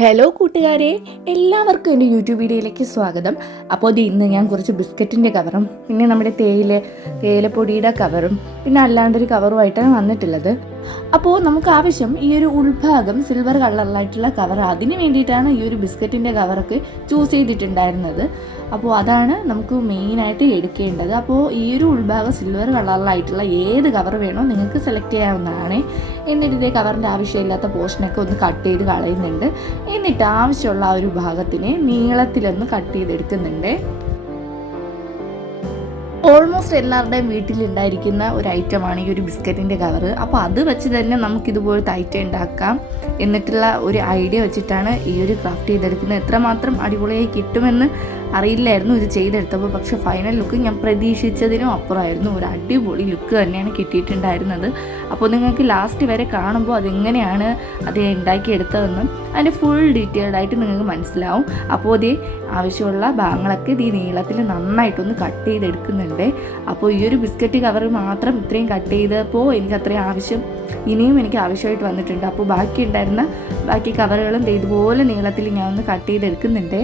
Hello കൂട്ടുകാരെ. എല്ലാവർക്കും എന്റെ യൂട്യൂബ് വീഡിയോയിലേക്ക് സ്വാഗതം. അപ്പോൾ ഇത് ഇന്ന് ഞാൻ കുറച്ച് ബിസ്ക്കറ്റിന്റെ കവറും പിന്നെ നമ്മുടെ തേയില തേയിലപ്പൊടിയുടെ കവറും പിന്നെ അല്ലാണ്ടൊരു കവറുമായിട്ടാണ് വന്നിട്ടുള്ളത്. അപ്പോൾ നമുക്ക് ആവശ്യം ഈ ഒരു ഉൾഭാഗം സിൽവർ കളറിലായിട്ടുള്ള കവർ അതിന് വേണ്ടിയിട്ടാണ് ഈ ഒരു ബിസ്ക്കറ്റിന്റെ കവറൊക്കെ ചൂസ് ചെയ്തിട്ടുണ്ടായിരുന്നത്. അപ്പോൾ അതാണ് നമുക്ക് മെയിനായിട്ട് എടുക്കേണ്ടത്. അപ്പോൾ ഈ ഒരു ഉൾഭാഗം സിൽവർ കളറിലായിട്ടുള്ള ഏത് കവർ വേണോ നിങ്ങൾക്ക് സെലക്ട് ചെയ്യാവുന്നതാണ്. എന്നിട്ട് ഇതേ കവറിന്റെ ആവശ്യമില്ലാത്ത പോർഷനൊക്കെ ഒന്ന് കട്ട് ചെയ്ത് കളയുന്നുണ്ട്. എന്നിട്ട് ആവശ്യമുള്ള ആ ഒരു ഭാഗത്തിനെ നീളത്തിലൊന്ന് കട്ട് ചെയ്തെടുക്കുന്നുണ്ട്. ഓൾമോസ്റ്റ് എല്ലാവരുടെയും വീട്ടിലുണ്ടായിരിക്കുന്ന ഒരു ഐറ്റമാണ് ഈ ഒരു ബിസ്ക്കറ്റിന്റെ കവർ അപ്പോൾ അത് വെച്ച് തന്നെ നമുക്കിതുപോലത്തെ ഐറ്റം ഉണ്ടാക്കാം എന്നിട്ടുള്ള ഒരു ഐഡിയ വെച്ചിട്ടാണ് ഈ ഒരു ക്രാഫ്റ്റ് ചെയ്തെടുക്കുന്നത്. എത്രമാത്രം അടിപൊളിയായി കിട്ടുമെന്ന് അറിയില്ലായിരുന്നു ഇത് ചെയ്തെടുത്തപ്പോൾ. പക്ഷെ ഫൈനൽ ലുക്ക് ഞാൻ പ്രതീക്ഷിച്ചതിനും അപ്പുറമായിരുന്നു. ഒരു അടിപൊളി ലുക്ക് തന്നെയാണ് കിട്ടിയിട്ടുണ്ടായിരുന്നത്. അപ്പോൾ നിങ്ങൾക്ക് ലാസ്റ്റ് വരെ കാണുമ്പോൾ അതെങ്ങനെയാണ് അത് ഉണ്ടാക്കിയെടുത്തതെന്നും അതിന്റെ ഫുൾ ഡീറ്റെയിൽഡ് ആയിട്ട് നിങ്ങൾക്ക് മനസ്സിലാവും. അപ്പോൾ ഇത് ആവശ്യമുള്ള ഭാഗങ്ങളൊക്കെ ഇത് ഈ നീളത്തിൽ നന്നായിട്ടൊന്ന് കട്ട് ചെയ്തെടുക്കുന്നുണ്ട്. അപ്പോൾ ഈ ഒരു ബിസ്ക്കറ്റ് കവർ മാത്രം ഇത്രയും കട്ട് ചെയ്തപ്പോൾ എനിക്ക് അത്രയും ആവശ്യം ഇനിയും എനിക്ക് ആവശ്യമായിട്ട് വന്നിട്ടുണ്ട്. അപ്പോൾ ബാക്കി ഉണ്ടായിരുന്ന ബാക്കി കവറുകളും ഇതുപോലെ നീളത്തിൽ ഞാൻ ഒന്ന് കട്ട് ചെയ്തെടുക്കുന്നുണ്ട്.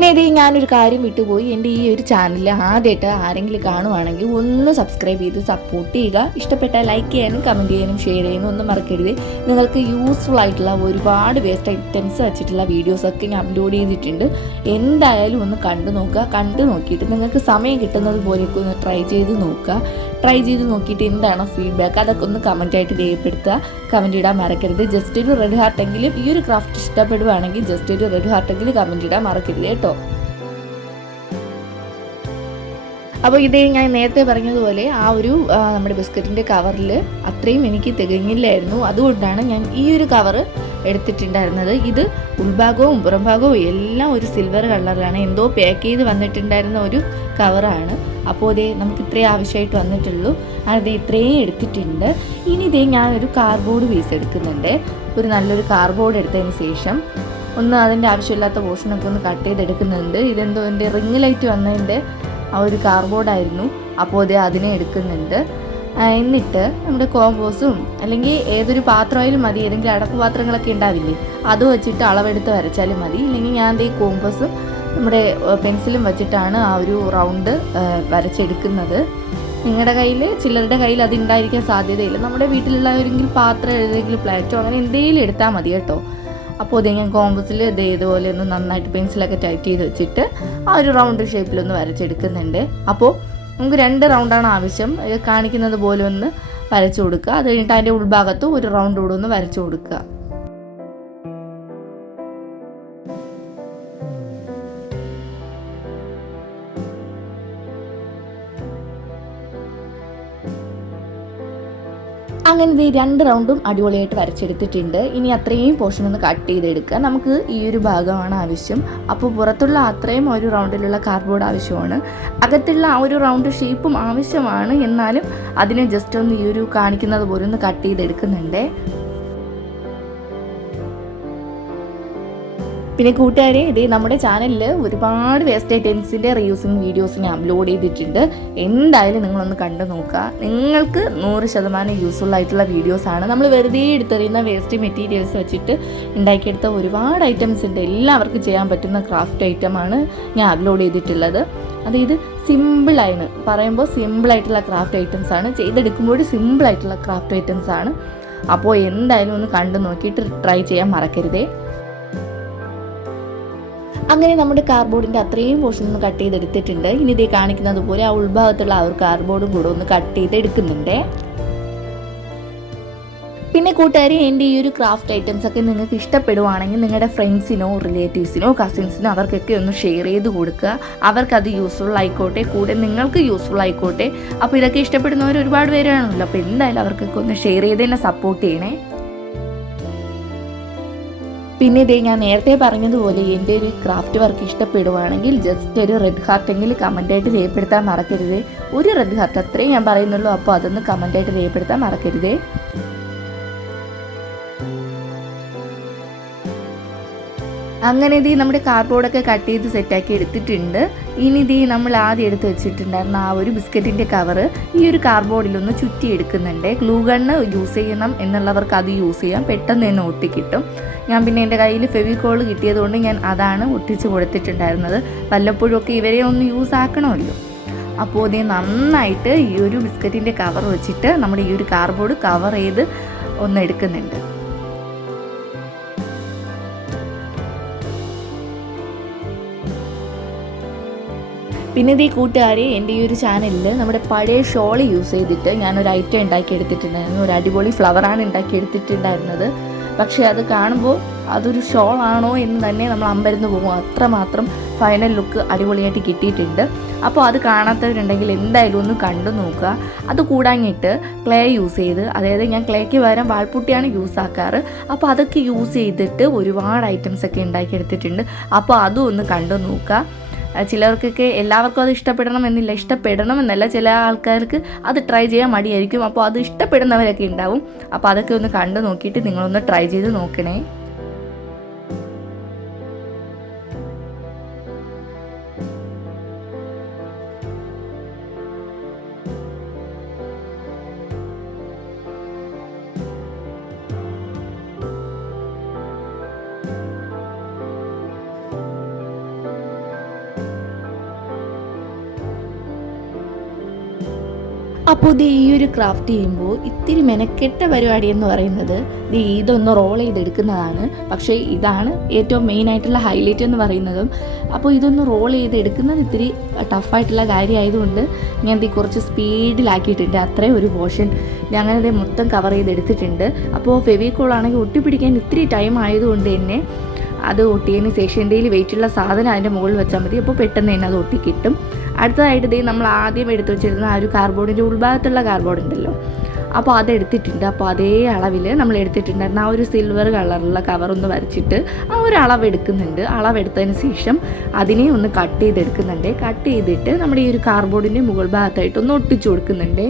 ഇത് ഞാനൊരു കാര്യം വിട്ടുപോയി. എന്റെ ഈ ഒരു ചാനൽ ആദ്യമായിട്ട് ആരെങ്കിലും കാണുവാണെങ്കിൽ ഒന്ന് സബ്സ്ക്രൈബ് ചെയ്ത് സപ്പോർട്ട് ചെയ്യുക. ഇഷ്ടപ്പെട്ട ലൈക്ക് ചെയ്യാനും കമന്റ് ചെയ്യാനും ഷെയർ ചെയ്യാനും ഒന്നും മറക്കരുത്. നിങ്ങൾക്ക് യൂസ്ഫുൾ ആയിട്ടുള്ള ഒരുപാട് വേസ്റ്റ് ഐറ്റംസ് വെച്ചിട്ടുള്ള വീഡിയോസൊക്കെ ഞാൻ അപ്ലോഡ് ചെയ്തിട്ടുണ്ട്. എന്തായാലും ഒന്ന് കണ്ടു നോക്കുക. കണ്ടു നോക്കിയിട്ട് നിങ്ങൾക്ക് സമയം കിട്ടുന്നത് പോലെയൊക്കെ ഒന്ന് ട്രൈ ചെയ്ത് നോക്കുക. ട്രൈ ചെയ്ത് നോക്കിയിട്ട് എന്താണോ ഫീഡ്ബാക്ക് അതൊക്കെ ഒന്ന് കമന്റായിട്ട് രേഖപ്പെടുത്തുക. കമന്റ് ഇടാൻ മറക്കരുത്. ജസ്റ്റ് ഒരു റെഡ് ഹാർട്ടെങ്കിലും ഈ ഒരു ക്രാഫ്റ്റ് ഇഷ്ടപ്പെടുവാണെങ്കിൽ ജസ്റ്റ് ഒരു റെഡ് ഹാർട്ടെങ്കിലും കമന്റ് ഇടാൻ മറക്കരുത് കേട്ടോ. അപ്പോൾ ഇത് ഞാൻ നേരത്തെ പറഞ്ഞതുപോലെ ആ ഒരു നമ്മുടെ ബിസ്ക്കറ്റിന്റെ കവറിൽ അത്രയും എനിക്ക് തികഞ്ഞില്ലായിരുന്നു. അതുകൊണ്ടാണ് ഞാൻ ഈ ഒരു കവറ് എടുത്തിട്ടുണ്ടായിരുന്നത്. ഇത് ഉൾഭാഗവും പുറംഭാഗവും എല്ലാം ഒരു സിൽവർ കളറിലാണ് എന്തോ പാക്ക് ചെയ്ത് വന്നിട്ടുണ്ടായിരുന്ന ഒരു കവറാണ്. അപ്പോൾ ഇതേ നമുക്ക് ഇത്രയും ആവശ്യമായിട്ട് വന്നിട്ടുള്ളൂ. അത് ഇത്രയും എടുത്തിട്ടുണ്ട്. ഇനി ഇതേ ഞാനൊരു കാർബോർഡ് പീസ് എടുക്കുന്നുണ്ട്. ഒരു നല്ലൊരു കാർബോർഡ് എടുത്തതിന് ശേഷം ഒന്ന് അതിന്റെ ആവശ്യമില്ലാത്ത പോർഷനൊക്കെ ഒന്ന് കട്ട് ചെയ്തെടുക്കുന്നുണ്ട്. ഇതെന്തോ എന്റെ റിങ് ലൈറ്റ് വന്നതിന്റെ ആ ഒരു കാർഡ്ബോർഡായിരുന്നു. അപ്പോൾ അതേ അതിനെ എടുക്കുന്നുണ്ട്. എന്നിട്ട് നമ്മുടെ കോമ്പോസും അല്ലെങ്കിൽ ഏതൊരു പാത്രമായാലും മതി ഏതെങ്കിലും അടപ്പ് പാത്രങ്ങളൊക്കെ ഉണ്ടാവില്ലേ അത് വെച്ചിട്ട് അളവെടുത്ത് വരച്ചാലും മതി. ഇല്ലെങ്കിൽ ഞാൻ ഈ കോമ്പോസും നമ്മുടെ പെൻസിലും വെച്ചിട്ടാണ് ആ ഒരു റൗണ്ട് വരച്ചെടുക്കുന്നത്. നിങ്ങളുടെ കയ്യിൽ ചിലരുടെ കയ്യിൽ അത് ഉണ്ടായിരിക്കാൻ സാധ്യതയില്ല. നമ്മുടെ വീട്ടിലുള്ളവരെങ്കിൽ പാത്രം ഏതെങ്കിലും പ്ലാറ്റോ അങ്ങനെ എന്തെങ്കിലും എടുത്താൽ മതി കേട്ടോ. അപ്പോൾ ഇത് ഞാൻ കോമ്പസിൽ ഇത് ഇതുപോലെ ഒന്ന് നന്നായിട്ട് പെൻസിലൊക്കെ ടൈറ്റ് ചെയ്ത് വെച്ചിട്ട് ആ ഒരു റൗണ്ട് ഷേപ്പിലൊന്ന് വരച്ചെടുക്കുന്നുണ്ട്. അപ്പോൾ നമുക്ക് രണ്ട് റൗണ്ടാണ് ആവശ്യം. കാണിക്കുന്നത് പോലെ ഒന്ന് വരച്ചു കൊടുക്കുക. അത് കഴിഞ്ഞിട്ട് അതിന്റെ ഉൾഭാഗത്തും ഒരു റൗണ്ട് കൂടെ ഒന്ന് വരച്ചു കൊടുക്കുക. അങ്ങനെ ഇത് രണ്ട് റൗണ്ടും അടിപൊളിയായിട്ട് വരച്ചെടുത്തിട്ടുണ്ട്. ഇനി അത്രയും പോർഷൻ ഒന്ന് കട്ട് ചെയ്തെടുക്കുക. നമുക്ക് ഈ ഒരു ഭാഗമാണ് ആവശ്യം. അപ്പോൾ പുറത്തുള്ള അത്രയും ഒരു റൗണ്ടിലുള്ള കാർഡ്ബോർഡ് ആവശ്യമാണ്. അകത്തുള്ള ആ ഒരു റൗണ്ട് ഷേപ്പും ആവശ്യമാണ്. എന്നാലും അതിനെ ജസ്റ്റ് ഒന്ന് ഈ ഒരു കാണിക്കുന്നത് പോലെ ഒന്ന് കട്ട് ചെയ്തെടുക്കുന്നുണ്ട്. പിന്നെ കൂട്ടുകാരെ ഇതേ നമ്മുടെ ചാനലിൽ ഒരുപാട് വേസ്റ്റ് ഐറ്റംസിന്റെ റീയൂസിങ് വീഡിയോസ് ഞാൻ അപ്ലോഡ് ചെയ്തിട്ടുണ്ട്. എന്തായാലും നിങ്ങളൊന്ന് കണ്ടു നോക്കുക. നിങ്ങൾക്ക് നൂറ് ശതമാനം യൂസ്ഫുൾ ആയിട്ടുള്ള വീഡിയോസാണ് നമ്മൾ വെറുതെ എടുത്തെറിയുന്ന വേസ്റ്റ് മെറ്റീരിയൽസ് വെച്ചിട്ട് ഉണ്ടാക്കിയെടുത്ത ഒരുപാട് ഐറ്റംസ് ഉണ്ട്. എല്ലാവർക്കും ചെയ്യാൻ പറ്റുന്ന ക്രാഫ്റ്റ് ഐറ്റമാണ് ഞാൻ അപ്ലോഡ് ചെയ്തിട്ടുള്ളത്. അതായത് സിമ്പിളാണ് പറയുമ്പോൾ സിമ്പിളായിട്ടുള്ള ക്രാഫ്റ്റ് ഐറ്റംസ് ആണ്. ചെയ്തെടുക്കുമ്പോൾ സിമ്പിളായിട്ടുള്ള ക്രാഫ്റ്റ് ഐറ്റംസ് ആണ്. അപ്പോൾ എന്തായാലും ഒന്ന് കണ്ടു നോക്കിയിട്ട് ട്രൈ ചെയ്യാൻ മറക്കരുതേ. അങ്ങനെ നമ്മുടെ കാർഡ്ബോർഡിന്റെ അത്രയും പോർഷൻ ഒന്ന് കട്ട് ചെയ്തെടുത്തിട്ടുണ്ട്. ഇനി ഇതേ കാണിക്കുന്നത് പോലെ ആ ഉൾഭാഗത്തുള്ള ആ ഒരു കാർഡ്ബോർഡും കൂടെ ഒന്ന് കട്ട് ചെയ്ത് എടുക്കുന്നുണ്ട് പിന്നെ കൂട്ടുകാരെ എന്റെ ഈ ഒരു ക്രാഫ്റ്റ് ഐറ്റംസ് ഒക്കെ നിങ്ങൾക്ക് ഇഷ്ടപ്പെടുവാണെങ്കിൽ നിങ്ങളുടെ ഫ്രണ്ട്സിനോ റിലേറ്റീവ്സിനോ കസിൻസിനോ അവർക്കൊക്കെ ഒന്ന് ഷെയർ ചെയ്ത് കൊടുക്കുക. അവർക്കത് യൂസ്ഫുൾ ആയിക്കോട്ടെ കൂടെ നിങ്ങൾക്ക് യൂസ്ഫുൾ ആയിക്കോട്ടെ. അപ്പോൾ ഇതൊക്കെ ഇഷ്ടപ്പെടുന്നവർ ഒരുപാട് പേരാണല്ലോ. അപ്പോൾ എന്തായാലും അവർക്കൊക്കെ ഒന്ന് ഷെയർ ചെയ്ത് തന്നെ സപ്പോർട്ട് ചെയ്യണേ. പിന്നെ ഇതേ ഞാൻ നേരത്തെ പറഞ്ഞതുപോലെ എന്റെ ഒരു ക്രാഫ്റ്റ് വർക്ക് ഇഷ്ടപ്പെടുവാണെങ്കിൽ ജസ്റ്റ് ഒരു റെഡ് ഹാർട്ട് ഹാർട്ടെങ്കിലും കമന്റായിട്ട് രേഖപ്പെടുത്താൻ മറക്കരുത്. ഒരു റെഡ് ഹാർട്ട് അത്രയും ഞാൻ പറയുന്നുള്ളൂ. അപ്പോൾ അതൊന്ന് കമന്റായിട്ട് രേഖപ്പെടുത്താൻ മറക്കരുതേ. അങ്ങനെ ഇതീ നമ്മുടെ കാർഡ്ബോർഡൊക്കെ കട്ട് ചെയ്ത് സെറ്റാക്കി എടുത്തിട്ടുണ്ട്. ഇനി ഇതീ നമ്മൾ ആദ്യം എടുത്ത് വെച്ചിട്ടുണ്ടായിരുന്ന ആ ഒരു ബിസ്ക്കറ്റിന്റെ കവറ് ഈ ഒരു കാർഡ്ബോർഡിലൊന്ന് ചുറ്റി എടുക്കുന്നുണ്ട്. ഗ്ലൂ ഗണ്ണ് യൂസ് ചെയ്യണം എന്നുള്ളവർക്ക് അത് യൂസ് ചെയ്യാം. പെട്ടെന്ന് തന്നെ ഒട്ടിക്കിട്ടും ഞാൻ പിന്നെ എന്റെ കയ്യിൽ ഫെവിക്കോൾ കിട്ടിയതുകൊണ്ട് ഞാൻ അതാണ് ഒട്ടിച്ച് കൊടുത്തിട്ടുണ്ടായിരുന്നത്. വല്ലപ്പോഴും ഒക്കെ ഇവരെ ഒന്ന് യൂസ് ആക്കണമല്ലോ. അപ്പോൾ ഇതേ നന്നായിട്ട് ഈ ഒരു ബിസ്ക്കറ്റിന്റെ കവർ വെച്ചിട്ട് നമ്മുടെ ഈ ഒരു കാർഡ്ബോർഡ് കവർ ചെയ്ത് ഒന്ന് എടുക്കുന്നുണ്ട്. പിന്നെ ഈ കൂട്ടുകാരി എന്റെ ഈ ഒരു ചാനലിൽ നമ്മുടെ പഴയ ഷോൾ യൂസ് ചെയ്തിട്ട് ഞാനൊരു ഐറ്റം ഉണ്ടാക്കി എടുത്തിട്ടുണ്ടായിരുന്നു ഒരു അടിപൊളി ഫ്ലവറാണ് ഉണ്ടാക്കി എടുത്തിട്ടുണ്ടായിരുന്നത് പക്ഷേ അത് കാണുമ്പോൾ അതൊരു ഷോളാണോ എന്ന് തന്നെ നമ്മൾ അമ്പരന്ന് പോകും. അത്രമാത്രം ഫൈനൽ ലുക്ക് അടിപൊളിയായിട്ട് കിട്ടിയിട്ടുണ്ട്. അപ്പോൾ അത് കാണാത്തവരുണ്ടെങ്കിൽ എന്തായാലും ഒന്ന് കണ്ടു നോക്കുക. അത് കൂടാഞ്ഞിട്ട് ക്ലേ യൂസ് ചെയ്ത് അതായത് ഞാൻ ക്ലേക്ക് പകരം വാൾപുട്ടിയാണ് യൂസ് ആക്കാറ്. അപ്പോൾ അതൊക്കെ യൂസ് ചെയ്തിട്ട് ഒരുപാട് ഐറ്റംസ് ഒക്കെ ഉണ്ടാക്കിയെടുത്തിട്ടുണ്ട്. അപ്പോൾ അതും ഒന്ന് കണ്ടു നോക്കുക. ചിലർക്കൊക്കെ എല്ലാവർക്കും അത് ഇഷ്ടപ്പെടണം എന്നില്ല ഇഷ്ടപ്പെടണം എന്നല്ല ചില ആൾക്കാർക്ക് അത് ട്രൈ ചെയ്യാൻ മടിയായിരിക്കും. അപ്പോൾ അത് ഇഷ്ടപ്പെടുന്നവരൊക്കെ ഉണ്ടാവും. അപ്പോൾ അതൊക്കെ ഒന്ന് കണ്ടു നോക്കിയിട്ട് നിങ്ങളൊന്ന് ട്രൈ ചെയ്ത് നോക്കണേ. അപ്പോൾ ദേ ഈ ഒരു ക്രാഫ്റ്റ് ചെയ്യുമ്പോൾ ഇത്തിരി മെനക്കെട്ട പരിപാടി എന്ന് പറയുന്നത് ഇത് ഇതൊന്ന് റോൾ ചെയ്തെടുക്കുന്നതാണ്. പക്ഷേ ഇതാണ് ഏറ്റവും മെയിൻ ആയിട്ടുള്ള ഹൈലൈറ്റ് എന്ന് പറയുന്നതും. അപ്പോൾ ഇതൊന്ന് റോൾ ചെയ്തെടുക്കുന്നത് ഇത്തിരി ടഫായിട്ടുള്ള കാര്യമായതുകൊണ്ട് ഞാൻ ഇത് കുറച്ച് സ്പീഡിലാക്കിയിട്ടുണ്ട് അത്രയും ഒരു പോർഷൻ ഇത് മൊത്തം കവർ ചെയ്തെടുത്തിട്ടുണ്ട്. അപ്പോൾ ഫെവിക്കോൾ ആണെങ്കിൽ ഒട്ടിപ്പിടിക്കാൻ ഇത്തിരി ടൈം ആയതുകൊണ്ട് തന്നെ അത് ഒട്ടിയതിന് ശേഷം എന്തെങ്കിലും വെയിറ്റുള്ള സാധനം അതിന്റെ മുകളിൽ വെച്ചാൽ മതി. അപ്പോൾ പെട്ടെന്ന് തന്നെ അത് ഒട്ടി കിട്ടും. അടുത്തതായിട്ട് ഇതേ നമ്മൾ ആദ്യം എടുത്തു വെച്ചിരുന്ന ആ ഒരു കാർബോർഡിന്റെ ഉൾഭാഗത്തുള്ള കാർബോർഡ് ഉണ്ടല്ലോ. അപ്പോൾ അത് എടുത്തിട്ടുണ്ട്. അപ്പോൾ അതേ അളവിൽ നമ്മൾ എടുത്തിട്ടുണ്ടായിരുന്ന ആ ഒരു സിൽവർ കളറുള്ള കവറൊന്ന് വരച്ചിട്ട് ആ ഒരു അളവ് എടുക്കുന്നുണ്ട്. അളവെടുത്തതിന് ശേഷം അതിനെ ഒന്ന് കട്ട് ചെയ്തെടുക്കുന്നുണ്ട്. കട്ട് ചെയ്തിട്ട് നമ്മുടെ ഈ ഒരു കാർബോർഡിന്റെ മുകൾ ഭാഗത്തായിട്ട് ഒന്ന് ഒട്ടിച്ചു കൊടുക്കുന്നുണ്ട്.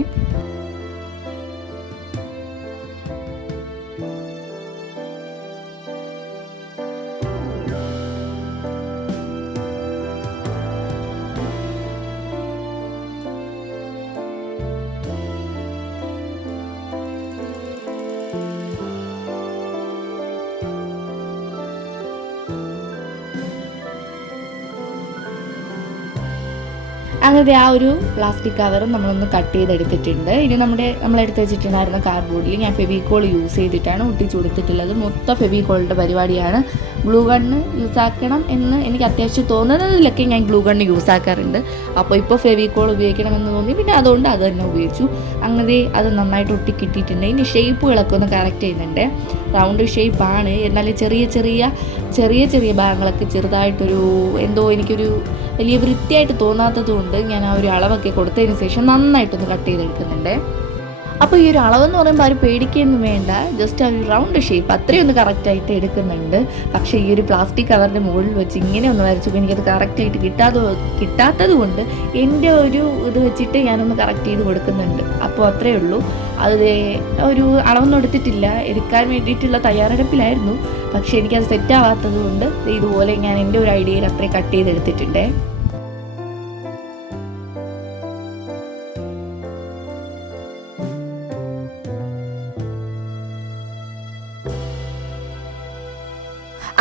അങ്ങനത്തെ ആ ഒരു പ്ലാസ്റ്റിക് കവറും നമ്മളൊന്ന് കട്ട് ചെയ്തെടുത്തിട്ടുണ്ട്. ഇനി നമ്മുടെ നമ്മൾ എടുത്ത് വെച്ചിട്ടുണ്ടായിരുന്ന കാർഡ്ബോർഡിൽ ഞാൻ ഫെവിക്കോൾ യൂസ് ചെയ്തിട്ടാണ് ഒട്ടിച്ചു കൊടുത്തിട്ടുള്ളത് മൊത്തം ഫെവിക്കോളിന്റെ പരിപാടിയാണ്. ഗ്ലൂ ഗണ്ണ് യൂസ് ആക്കണം എന്ന് എനിക്ക് അത്യാവശ്യം തോന്നുന്നതിലൊക്കെ ഞാൻ ഗ്ലൂ ഗണ്ണ് യൂസ് ആക്കാറുണ്ട്. അപ്പോൾ ഇപ്പോൾ ഫെവിക്കോൾ ഉപയോഗിക്കണമെന്ന് തോന്നി. പിന്നെ അതുകൊണ്ട് അത് തന്നെ ഉപയോഗിച്ചു. അങ്ങനെ അത് നന്നായിട്ട് ഒട്ടി കിട്ടിയിട്ടുണ്ട്. ഇനി ഷേപ്പുകളൊക്കെ ഒന്ന് കറക്റ്റ് ചെയ്യുന്നുണ്ട്. റൗണ്ട് ഷേപ്പാണ് എന്നാൽ ചെറിയ ചെറിയ ചെറിയ ചെറിയ ഭാഗങ്ങളൊക്കെ ചെറുതായിട്ടൊരു എന്തോ എനിക്കൊരു വലിയ വൃത്തിയായിട്ട് തോന്നാത്തത് കൊണ്ട് ഞാൻ ആ ഒരു അളവൊക്കെ കൊടുത്തതിന് ശേഷം നന്നായിട്ടൊന്ന് കട്ട് ചെയ്തെടുക്കുന്നുണ്ട്. അപ്പോൾ ഈ ഒരു അളവെന്ന് പറയുമ്പോൾ ആരും പേടിക്കുകയൊന്നും വേണ്ട. ജസ്റ്റ് ആ ഒരു റൗണ്ട് ഷേപ്പ് അത്രയും ഒന്ന് കറക്റ്റായിട്ട് എടുക്കുന്നുണ്ട്. പക്ഷേ ഈ ഒരു പ്ലാസ്റ്റിക് കവറിന്റെ മുകളിൽ വെച്ച് ഇങ്ങനെ ഒന്ന് വരച്ചപ്പോൾ എനിക്കത് കറക്റ്റായിട്ട് കിട്ടാതെ കിട്ടാത്തത് കൊണ്ട് എന്റെ ഒരു ഇത് വെച്ചിട്ട് ഞാനൊന്ന് കറക്റ്റ് ചെയ്ത് കൊടുക്കുന്നുണ്ട്. അപ്പോൾ അത്രയേ ഉള്ളൂ. അത് ഒരു അളവൊന്നും എടുത്തിട്ടില്ല. എടുക്കാൻ വേണ്ടിയിട്ടുള്ള തയ്യാറെടുപ്പിലായിരുന്നു. പക്ഷേ എനിക്കത് സെറ്റ് ആവാത്തത് കൊണ്ട് ഇതുപോലെ ഞാൻ എന്റെ ഒരു ഐഡിയയിൽ അത്രയും കട്ട് ചെയ്തെടുത്തിട്ടുണ്ടേ.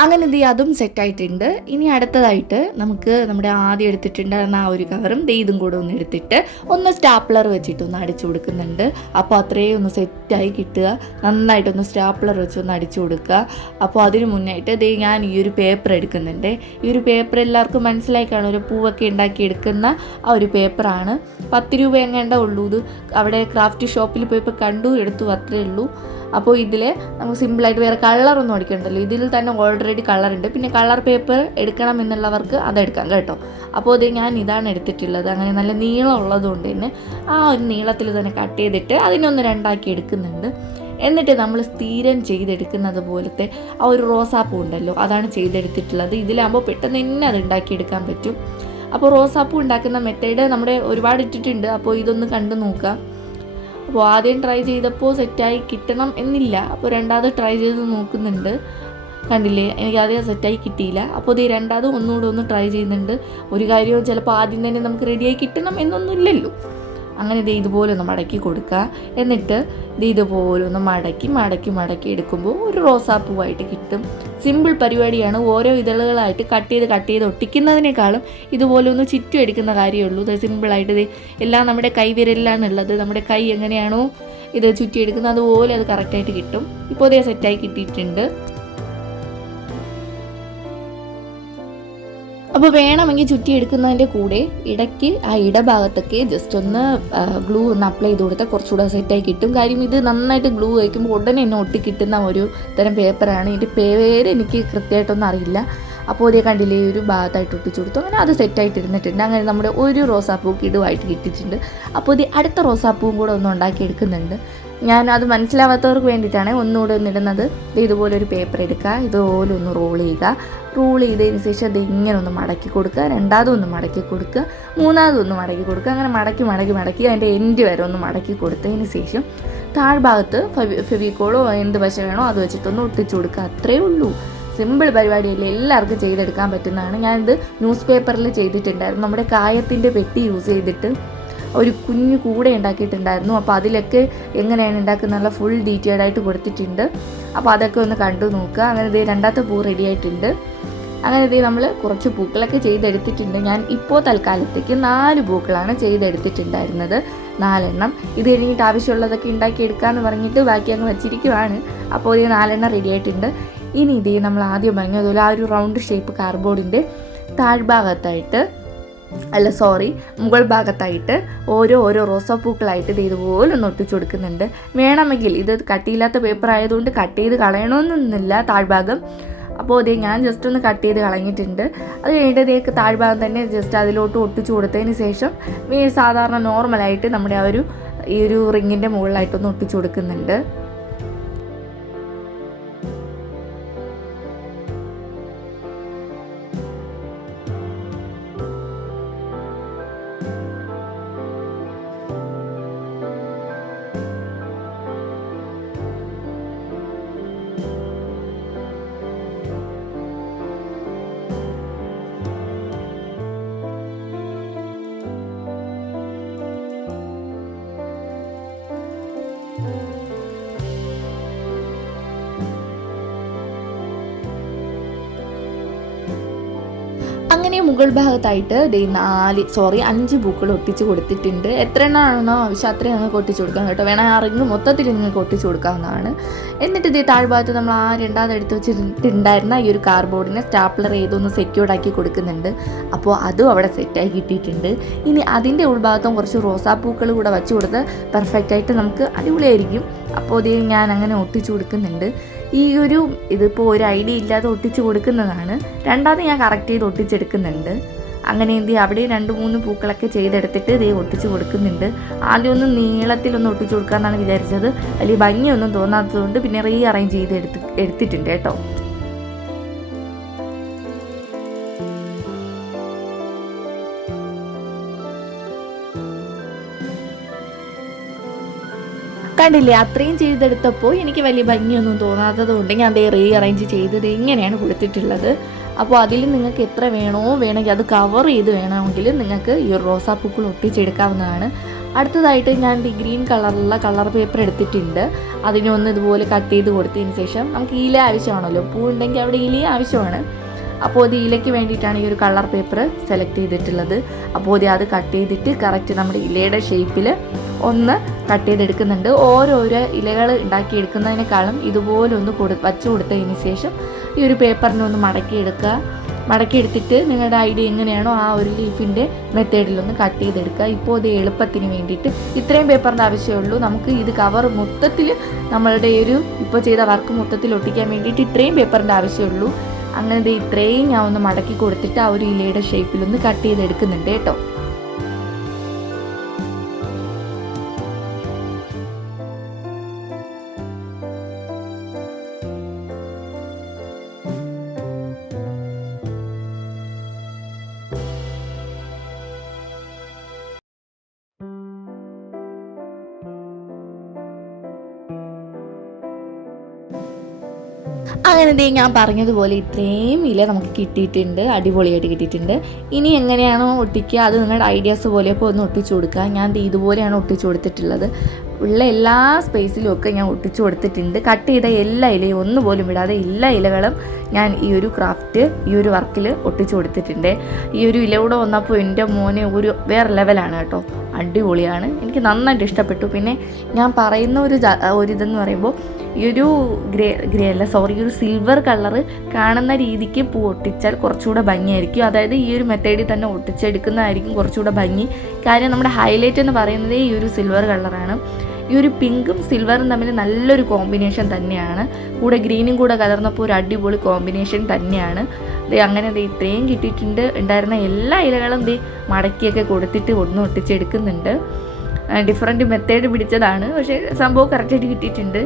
അങ്ങനെ ഇത് അതും സെറ്റായിട്ടുണ്ട് ഇനി അടുത്തതായിട്ട് നമുക്ക് നമ്മുടെ ആദ്യം എടുത്തിട്ടുണ്ടായിരുന്ന ആ ഒരു കവറും ദേ ഇതും കൂടെ ഒന്ന് എടുത്തിട്ട് ഒന്ന് സ്റ്റാപ്ലർ വെച്ചിട്ട് ഒന്ന് അടിച്ചു കൊടുക്കുന്നുണ്ട്. അപ്പോൾ അത്രയും ഒന്ന് സെറ്റായി കിട്ടുക. നന്നായിട്ടൊന്ന് സ്റ്റാപ്ലർ വെച്ച് ഒന്ന് അടിച്ചു കൊടുക്കുക. അപ്പോൾ അതിന് മുന്നായിട്ട് ദേ ഞാൻ ഈ ഒരു പേപ്പർ എടുക്കുന്നുണ്ട്. ഈ ഒരു പേപ്പർ എല്ലാവർക്കും മനസ്സിലായി കാണും ഒരു പൂവൊക്കെ ഉണ്ടാക്കി എടുക്കുന്ന ആ ഒരു പേപ്പറാണ് പത്ത് രൂപ എങ്ങാണ്ട ഉള്ളൂ ഇത്. അവിടെ ക്രാഫ്റ്റ് ഷോപ്പിൽ പോയപ്പോൾ കണ്ടു എടുത്തു അത്രേ ഉള്ളൂ. അപ്പോൾ ഇതിൽ നമുക്ക് സിമ്പിളായിട്ട് വേറെ കളറൊന്നും അടിക്കണ്ടല്ലോ. ഇതിൽ തന്നെ ഓൾറെഡി കളർ ഉണ്ട്. പിന്നെ കളർ പേപ്പർ എടുക്കണം എന്നുള്ളവർക്ക് അതെടുക്കാം കേട്ടോ. അപ്പോൾ അത് ഞാൻ ഇതാണ് എടുത്തിട്ടുള്ളത്. അങ്ങനെ നല്ല നീളം ഉള്ളതുകൊണ്ട് തന്നെ ആ ഒരു നീളത്തിൽ തന്നെ കട്ട് ചെയ്തിട്ട് അതിനൊന്ന് രണ്ടാക്കി എടുക്കുന്നുണ്ട്. എന്നിട്ട് നമ്മൾ സ്ഥിരം ചെയ്തെടുക്കുന്നത് പോലത്തെ ആ ഒരു റോസാപ്പൂ ഉണ്ടല്ലോ അതാണ് ചെയ്തെടുത്തിട്ടുള്ളത്. ഇതിലാകുമ്പോൾ പെട്ടെന്ന് തന്നെ അത് ഉണ്ടാക്കിയെടുക്കാൻ പറ്റും. അപ്പോൾ റോസാപ്പൂ ഉണ്ടാക്കുന്ന മെത്തേഡ് നമ്മുടെ ഒരുപാട് ഇട്ടിട്ടുണ്ട്. അപ്പോൾ ഇതൊന്ന് കണ്ടു നോക്കാം അപ്പോൾ ആദ്യം ട്രൈ ചെയ്തപ്പോൾ സെറ്റായി കിട്ടണം എന്നില്ല. അപ്പോൾ രണ്ടാമത് ട്രൈ ചെയ്ത് നോക്കുന്നുണ്ട്. കണ്ടില്ലേ? എനിക്ക് ആദ്യം സെറ്റായി കിട്ടിയില്ല. അപ്പോൾ ഇത് രണ്ടാമത് ഒന്നുകൂടെ ഒന്ന് ട്രൈ ചെയ്യുന്നുണ്ട്. ഒരു കാര്യവും ചിലപ്പോൾ ആദ്യം തന്നെ നമുക്ക് റെഡിയായി കിട്ടണം എന്നൊന്നും ഇല്ലല്ലോ അങ്ങനെ ഇത് ഇതുപോലെ ഒന്ന് മടക്കി കൊടുക്കുക. എന്നിട്ട് ഇത് ഇതുപോലെ ഒന്ന് മടക്കി മടക്കി മടക്കി എടുക്കുമ്പോൾ ഒരു റോസാപ്പൂവായിട്ട് കിട്ടും. സിമ്പിൾ പരിപാടിയാണ്. ഓരോ ഇതളുകളായിട്ട് കട്ട് ചെയ്ത് കട്ട് ചെയ്ത് ഒട്ടിക്കുന്നതിനേക്കാളും ഇതുപോലെ ഒന്ന് ചുറ്റും എടുക്കുന്ന കാര്യമുള്ളൂ ഇത് സിമ്പിളായിട്ട് ഇത് എല്ലാം നമ്മുടെ കൈവിരലിലാണ് ഉള്ളത് നമ്മുടെ കൈ എങ്ങനെയാണോ ഇത് ചുറ്റിയെടുക്കുന്നത്. അതുപോലെ അത് കറക്റ്റായിട്ട് കിട്ടും. ഇപ്പോൾ ഇതേ സെറ്റായി കിട്ടിയിട്ടുണ്ട്. അപ്പോൾ വേണമെങ്കിൽ ചുറ്റി എടുക്കുന്നതിന്റെ കൂടെ ഇടയ്ക്ക് ആ ഇടഭാഗത്തൊക്കെ ജസ്റ്റ് ഒന്ന് ഗ്ലൂ ഒന്ന് അപ്ലൈ ചെയ്ത് കൊടുത്താൽ കുറച്ചുകൂടെ സെറ്റായി കിട്ടും. കാര്യം ഇത് നന്നായിട്ട് ഗ്ലൂ വയ്ക്കുമ്പോൾ ഉടനെ തന്നെ ഒട്ടി കിട്ടുന്ന ഒരു തരം പേപ്പറാണ് ഇതിന്റെ പേര് എനിക്ക് കൃത്യമായിട്ടൊന്നും അറിയില്ല. അപ്പോൾ അതേ കണ്ടില്ലേ ഒരു ഭാഗത്തായിട്ട് ഒട്ടിച്ചു കൊടുത്തു. അങ്ങനെ അത് സെറ്റായിട്ട് ഇരുന്നിട്ടുണ്ട്. അങ്ങനെ നമ്മുടെ ഒരു റോസാപ്പൂ കിടുവായിട്ട് കിട്ടിയിട്ടുണ്ട്. അപ്പോൾ ഇത് അടുത്ത റോസാപ്പൂവും കൂടെ ഒന്ന് ഉണ്ടാക്കിയെടുക്കുന്നുണ്ട്. ഞാൻ അത് മനസ്സിലാവാത്തവർക്ക് വേണ്ടിയിട്ടാണ് ഒന്നുകൂടെ ഒന്നിടുന്നത്. ഇത് ഇതുപോലെ ഒരു പേപ്പർ എടുക്കുക. ഇതുപോലെ ഒന്ന് റോൾ ചെയ്യുക. റോൾ ചെയ്തതിന് ശേഷം അത് ഇങ്ങനെ ഒന്ന് മടക്കി കൊടുക്കുക. രണ്ടാമതും ഒന്ന് മടക്കി കൊടുക്കുക. മൂന്നാമതും ഒന്ന് മടക്കി കൊടുക്കുക. അങ്ങനെ മടക്കി മടക്കി മടക്കി അതിന്റെ എൻഡ് വരെ ഒന്ന് മടക്കി കൊടുത്തതിന് ശേഷം താഴ്ഭാഗത്ത് ഫെവി ഫെവിക്കോളോ എന്ത് പശ വേണോ അത് വെച്ചിട്ടൊന്ന് ഒട്ടിച്ചു കൊടുക്കുക. അത്രേ ഉള്ളൂ. സിമ്പിൾ പരിപാടിയല്ലേ. എല്ലാവർക്കും ചെയ്തെടുക്കാൻ പറ്റുന്നതാണ്. ഞാനിത് ന്യൂസ് പേപ്പറിൽ ചെയ്തിട്ടുണ്ടായിരുന്നു. നമ്മുടെ കായത്തിന്റെ പെട്ടി യൂസ് ചെയ്തിട്ട് ഒരു കുഞ്ഞു കൂടെ ഉണ്ടാക്കിയിട്ടുണ്ടായിരുന്നു. അപ്പോൾ അതിലൊക്കെ എങ്ങനെയാണ് ഉണ്ടാക്കുന്നത് ഫുൾ ഡീറ്റെയിൽഡ് ആയിട്ട് കൊടുത്തിട്ടുണ്ട്. അപ്പോൾ അതൊക്കെ ഒന്ന് കണ്ടു നോക്കുക. അങ്ങനെ ഇത് രണ്ടാമത്തെ പൂ റെഡി ആയിട്ടുണ്ട്. അങ്ങനെ ഇത് നമ്മൾ കുറച്ച് പൂക്കളൊക്കെ ചെയ്തെടുത്തിട്ടുണ്ട്. ഞാൻ ഇപ്പോൾ തൽക്കാലത്തേക്ക് നാല് പൂക്കളാണ് ചെയ്തെടുത്തിട്ടുണ്ടായിരുന്നത്. നാലെണ്ണം. ഇത് കഴിഞ്ഞിട്ട് ആവശ്യമുള്ളതൊക്കെ ഉണ്ടാക്കിയെടുക്കാമെന്ന് പറഞ്ഞിട്ട് ബാക്കി അങ്ങ് വെച്ചിരിക്കുവാണ്. അപ്പോൾ ഇത് നാലെണ്ണം റെഡി ആയിട്ടുണ്ട്. ഇനി ഇത് നമ്മൾ ആദ്യം പറഞ്ഞതുപോലെ ആ ഒരു റൗണ്ട് ഷേപ്പ് കാർഡ്ബോർഡിന്റെ താഴ്ഭാഗത്തായിട്ട് അല്ല സോറി മുകൾ ഭാഗത്തായിട്ട് ഓരോ ഓരോ റോസാപ്പൂക്കളായിട്ട് ഇത് ഇതുപോലെ ഒന്ന് ഒട്ടിച്ചു കൊടുക്കുന്നുണ്ട്. വേണമെങ്കിൽ ഇത് കട്ടിയില്ലാത്ത പേപ്പർ ആയതുകൊണ്ട് കട്ട് ചെയ്ത് കളയണമെന്നൊന്നുമില്ല താഴ്ഭാഗം അപ്പോൾ ഇതേ ഞാൻ ജസ്റ്റ് ഒന്ന് കട്ട് ചെയ്ത് കളഞ്ഞിട്ടുണ്ട്. അത് കഴിഞ്ഞിട്ട് ഇതേക്ക് താഴ്ഭാഗം തന്നെ ജസ്റ്റ് അതിലോട്ട് ഒട്ടിച്ചു കൊടുത്തതിന് ശേഷം സാധാരണ നോർമലായിട്ട് നമ്മുടെ ആ ഒരു ഈ ഒരു റിങ്ങിന്റെ മുകളിലായിട്ടൊന്ന് ഒട്ടിച്ചു കൊടുക്കുന്നുണ്ട്. അങ്ങനെ മുകൾ ഭാഗത്തായിട്ട് ദേ നാല് സോറി അഞ്ച് പൂക്കൾ ഒട്ടിച്ച് കൊടുത്തിട്ടുണ്ട്. എത്ര എണ്ണമാണോ ആവശ്യം അത്രയും നിങ്ങൾക്ക് ഒട്ടിച്ച് കൊടുക്കാം കേട്ടോ. വേണം ആ റിങ് മൊത്തത്തിൽ നിങ്ങൾക്ക് ഒട്ടിച്ച് കൊടുക്കാവുന്നതാണ്. എന്നിട്ട് ഇതേ താഴ്ഭാഗത്ത് നമ്മൾ ആ രണ്ടാമത് എടുത്ത് വെച്ചിട്ടുണ്ടായിരുന്ന ഈ ഒരു കാർബോർഡിനെ സ്റ്റാപ്ലർ ചെയ്തൊന്ന് സെക്യൂർഡ് ആക്കി കൊടുക്കുന്നുണ്ട്. അപ്പോൾ അതും അവിടെ സെറ്റായി കിട്ടിയിട്ടുണ്ട്. ഇനി അതിന്റെ ഉൾഭാഗത്തും കുറച്ച് റോസാപ്പൂക്കൾ കൂടെ വെച്ച് കൊടുത്ത് പെർഫെക്റ്റായിട്ട് നമുക്ക് അടിപൊളിയായിരിക്കും. അപ്പോൾ ഇത് ഞാൻ അങ്ങനെ ഒട്ടിച്ചു കൊടുക്കുന്നുണ്ട്. ഈ ഒരു ഇതിപ്പോൾ ഒരു ഐഡിയ ഇല്ലാതെ ഒട്ടിച്ച് കൊടുക്കുന്നതാണ്. രണ്ടാമത് ഞാൻ കറക്റ്റ് ചെയ്ത് ഒട്ടിച്ചെടുക്കുന്നുണ്ട്. അങ്ങനെ എന്ത് അവിടെ രണ്ട് മൂന്ന് പൂക്കളൊക്കെ ചെയ്തെടുത്തിട്ട് ഇതേ ഒട്ടിച്ച് കൊടുക്കുന്നുണ്ട്. ആദ്യം ഒന്ന് നീളത്തിലൊന്ന് ഒട്ടിച്ച് കൊടുക്കാമെന്നാണ് വിചാരിച്ചത്. വലിയ ഭംഗിയൊന്നും തോന്നാത്തതുകൊണ്ട് പിന്നെ റീ അറേഞ്ച് ചെയ്ത് എടുത്ത് എടുത്തിട്ടുണ്ട് കേട്ടോ. കണ്ടില്ലേ? അത്രയും ചെയ്തെടുത്തപ്പോൾ എനിക്ക് വലിയ ഭംഗിയൊന്നും തോന്നാത്തത് കൊണ്ട് ഞാൻ അതേ റീ അറേഞ്ച് ചെയ്തത് ഇങ്ങനെയാണ് കൊടുത്തിട്ടുള്ളത്. അപ്പോൾ അതിൽ നിങ്ങൾക്ക് എത്ര വേണോ വേണമെങ്കിൽ അത് കവർ ചെയ്ത് വേണമെങ്കിൽ നിങ്ങൾക്ക് ഈ റോസാപ്പൂക്കൾ ഒട്ടിച്ചെടുക്കാവുന്നതാണ്. അടുത്തതായിട്ട് ഞാൻ ഈ ഗ്രീൻ കളറുള്ള കളർ പേപ്പർ എടുത്തിട്ടുണ്ട്. അതിനൊന്ന് ഇതുപോലെ കട്ട് ചെയ്ത് കൊടുത്തതിന് ശേഷം നമുക്ക് ഇല ആവശ്യമാണല്ലോ. പൂ ഉണ്ടെങ്കിൽ അവിടെ ഇല ആവശ്യമാണ്. അപ്പോൾ അത് ഇലയ്ക്ക് വേണ്ടിയിട്ടാണ് ഈ ഒരു കളർ പേപ്പർ സെലക്ട് ചെയ്തിട്ടുള്ളത്. അപ്പോൾ അത് അത് കട്ട് ചെയ്തിട്ട് കറക്റ്റ് നമ്മുടെ ഇലയുടെ ഷേപ്പിൽ ഒന്ന് കട്ട് ചെയ്തെടുക്കുന്നുണ്ട്. ഓരോരോ ഇലകൾ ഉണ്ടാക്കിയെടുക്കുന്നതിനേക്കാളും ഇതുപോലെ ഒന്ന് കൊടു വച്ചു കൊടുത്തതിന് ശേഷം ഈ ഒരു പേപ്പറിനെ ഒന്ന് മടക്കിയെടുക്കുക. മടക്കിയെടുത്തിട്ട് നിങ്ങളുടെ ഐഡിയ എങ്ങനെയാണോ ആ ഒരു ലീഫിന്റെ മെത്തേഡിലൊന്ന് കട്ട് ചെയ്തെടുക്കുക. ഇപ്പോൾ ഇത് എളുപ്പത്തിന് വേണ്ടിയിട്ട് ഇത്രയും പേപ്പറിന്റെ ആവശ്യമുള്ളൂ നമുക്ക് ഇത് കവർ മൊത്തത്തിൽ നമ്മളുടെ ഒരു ഇപ്പോൾ ചെയ്ത വർക്ക് മൊത്തത്തിൽ ഒട്ടിക്കാൻ വേണ്ടിയിട്ട് ഇത്രയും പേപ്പറിന്റെ ആവശ്യമുള്ളൂ അങ്ങനെ ഇത്രയും ഞാൻ ഒന്ന് മടക്കി കൊടുത്തിട്ട് ആ ഒരു ഇലയുടെ ഷേപ്പിലൊന്ന് കട്ട് ചെയ്തെടുക്കുന്നുണ്ട് കേട്ടോ. അങ്ങനെ ഞാൻ പറഞ്ഞതുപോലെ ഇത്രയും ഇല നമുക്ക് കിട്ടിയിട്ടുണ്ട് അടിപൊളിയായിട്ട് കിട്ടിയിട്ടുണ്ട്. ഇനി എങ്ങനെയാണോ ഒട്ടിക്കുക അത് നിങ്ങളുടെ ഐഡിയാസ് പോലെയൊക്കെ ഒന്ന് ഒട്ടിച്ചു കൊടുക്കുക. ഞാൻ ഇതുപോലെയാണ് ഒട്ടിച്ചു കൊടുത്തിട്ടുള്ളത്. ഉള്ള എല്ലാ സ്പേസിലും ഒക്കെ ഞാൻ ഒട്ടിച്ചു കൊടുത്തിട്ടുണ്ട്. കട്ട് ചെയ്ത എല്ലാ ഇലയും ഒന്നുപോലും വിടാതെ എല്ലാ ഇലകളും ഞാൻ ഈ ഒരു ക്രാഫ്റ്റ് ഈ ഒരു വർക്കിൽ ഒട്ടിച്ചു കൊടുത്തിട്ടുണ്ട്. ഈ ഒരു ഇല കൂടെ വന്നപ്പോൾ എന്റെ മോനെ ഒരു വേറെ ലെവലാണ് കേട്ടോ. അടിപൊളിയാണ്. എനിക്ക് നന്നായിട്ട് ഇഷ്ടപ്പെട്ടു. പിന്നെ ഞാൻ പറയുന്ന ഒരു ഒരു ഇതെന്ന് പറയുമ്പോൾ ഈ ഒരു ഗ്രേ ഗ്രേ അല്ല സോറി ഒരു സിൽവർ കളറ് കാണുന്ന രീതിക്ക് പൂ ഒട്ടിച്ചാൽ കുറച്ചുകൂടെ ഭംഗിയായിരിക്കും. അതായത് ഈ ഒരു മെത്തേഡിൽ തന്നെ ഒട്ടിച്ചെടുക്കുന്നതായിരിക്കും കുറച്ചുകൂടെ ഭംഗി. കാര്യം നമ്മുടെ ഹൈലൈറ്റ് എന്ന് പറയുന്നത് ഈ ഒരു സിൽവർ കളറാണ് ഈ ഒരു പിങ്കും സിൽവറും തമ്മിൽ നല്ലൊരു കോമ്പിനേഷൻ തന്നെയാണ്. കൂടെ ഗ്രീനും കൂടെ കലർന്നപ്പോൾ ഒരു അടിപൊളി കോമ്പിനേഷൻ തന്നെയാണ്. അങ്ങനെ ദേ ഇത്രയും കിട്ടിയിട്ടുണ്ട്. ഉണ്ടായിരുന്ന എല്ലാ ഇലകളും ദേ മടക്കിയൊക്കെ കൊടുത്തിട്ട് ഒന്ന് ഒട്ടിച്ചെടുക്കുന്നുണ്ട്. ഡിഫറെന്റ് മെത്തേഡ് പിടിച്ചതാണ്. പക്ഷേ സംഭവം കറക്റ്റായിട്ട് കിട്ടിയിട്ടുണ്ട്.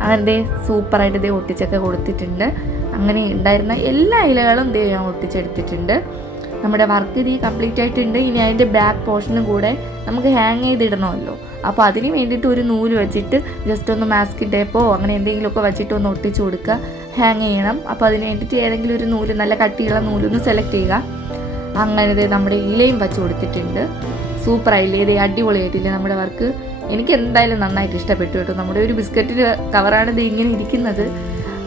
അങ്ങനെ ദേ സൂപ്പറായിട്ട് ദേ ഒട്ടിച്ചൊക്കെ കൊടുത്തിട്ടുണ്ട്. അങ്ങനെ ഉണ്ടായിരുന്ന എല്ലാ ഇലകളും ദേ ഞാൻ ഒട്ടിച്ചെടുത്തിട്ടുണ്ട്. നമ്മുടെ വർക്ക് ഇത് കംപ്ലീറ്റ് ആയിട്ടുണ്ട്. ഇനി അതിന്റെ ബാക്ക് പോർഷനും കൂടെ നമുക്ക് ഹാങ് ചെയ്തിടണമല്ലോ. അപ്പോൾ അതിന് വേണ്ടിയിട്ട് ഒരു നൂൽ വെച്ചിട്ട് ജസ്റ്റ് ഒന്ന് മാസ്ക് ടേപ്പോ അങ്ങനെ എന്തെങ്കിലുമൊക്കെ വെച്ചിട്ട് ഒന്ന് ഒട്ടിച്ചു കൊടുക്കുക. ഹാങ് ചെയ്യണം. അപ്പോൾ അതിന് വേണ്ടിയിട്ട് ഏതെങ്കിലും ഒരു നൂൽ നല്ല കട്ടിയുള്ള നൂലൊന്ന് സെലക്ട് ചെയ്യുക. അങ്ങനെ നമ്മുടെ ഇലയും വെച്ച് കൊടുത്തിട്ടുണ്ട്. സൂപ്പർ ആയില്ലേ? ഇത് അടിപൊളിയായിട്ടില്ലേ നമ്മുടെ വർക്ക്. എനിക്ക് എന്തായാലും നന്നായിട്ട് ഇഷ്ടപ്പെട്ടു കേട്ടോ. നമ്മുടെ ഒരു ബിസ്ക്കറ്റിന്റെ കവറാണ് ഇത് ഇങ്ങനെ ഇരിക്കുന്നത്.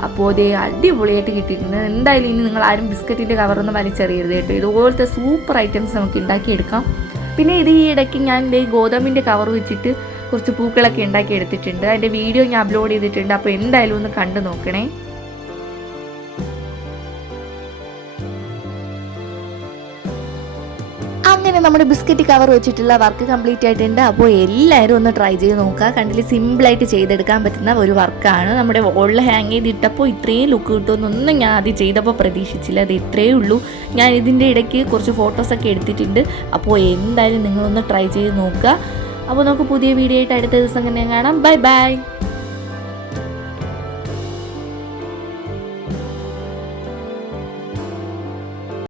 അപ്പോൾ ഇത് അടിപൊളിയായിട്ട് കിട്ടിയിട്ടുണ്ട്. എന്തായാലും ഇനി നിങ്ങൾ ആരും ബിസ്ക്കറ്റിന്റെ കവറൊന്നും വലിച്ചെറിയരുത് കേട്ടോ. ഇതുപോലത്തെ സൂപ്പർ ഐറ്റംസ് നമുക്ക് ഉണ്ടാക്കിയെടുക്കാം. പിന്നെ ഇത് ഈ ഇടയ്ക്ക് ഞാൻ ഈ ഗോതമ്പിന്റെ കവർ വെച്ചിട്ട് കുറച്ച് പൂക്കളൊക്കെ ഉണ്ടാക്കി എടുത്തിട്ടുണ്ട്. അതിന്റെ വീഡിയോ ഞാൻ അപ്ലോഡ് ചെയ്തിട്ടുണ്ട്. അപ്പോൾ എന്തായാലും ഒന്ന് കണ്ടു നോക്കണേ. അങ്ങനെ നമ്മുടെ ബിസ്ക്കറ്റ് കവർ വെച്ചിട്ടുള്ള വർക്ക് കംപ്ലീറ്റ് ആയിട്ടുണ്ട്. അപ്പോൾ എല്ലാവരും ഒന്ന് ട്രൈ ചെയ്ത് നോക്കുക. കണ്ടില്ല സിമ്പിളായിട്ട് ചെയ്തെടുക്കാൻ പറ്റുന്ന ഒരു വർക്കാണ് നമ്മുടെ വോളിൽ ഹാങ് ചെയ്തിട്ടപ്പോൾ ഇത്രയും ലുക്ക് കിട്ടുമെന്നൊന്നും ഞാൻ ആദ്യം ചെയ്തപ്പോൾ പ്രതീക്ഷിച്ചില്ല. അത് ഇത്രയേ ഉള്ളൂ. ഞാൻ ഇതിന്റെ ഇടയ്ക്ക് കുറച്ച് ഫോട്ടോസൊക്കെ എടുത്തിട്ടുണ്ട്. അപ്പോൾ എന്തായാലും നിങ്ങളൊന്ന് ട്രൈ ചെയ്ത് നോക്കുക. അപ്പോൾ നമുക്ക് പുതിയ വീഡിയോ ആയിട്ട് അടുത്ത ദിവസം തന്നെ കാണാം. Bye bye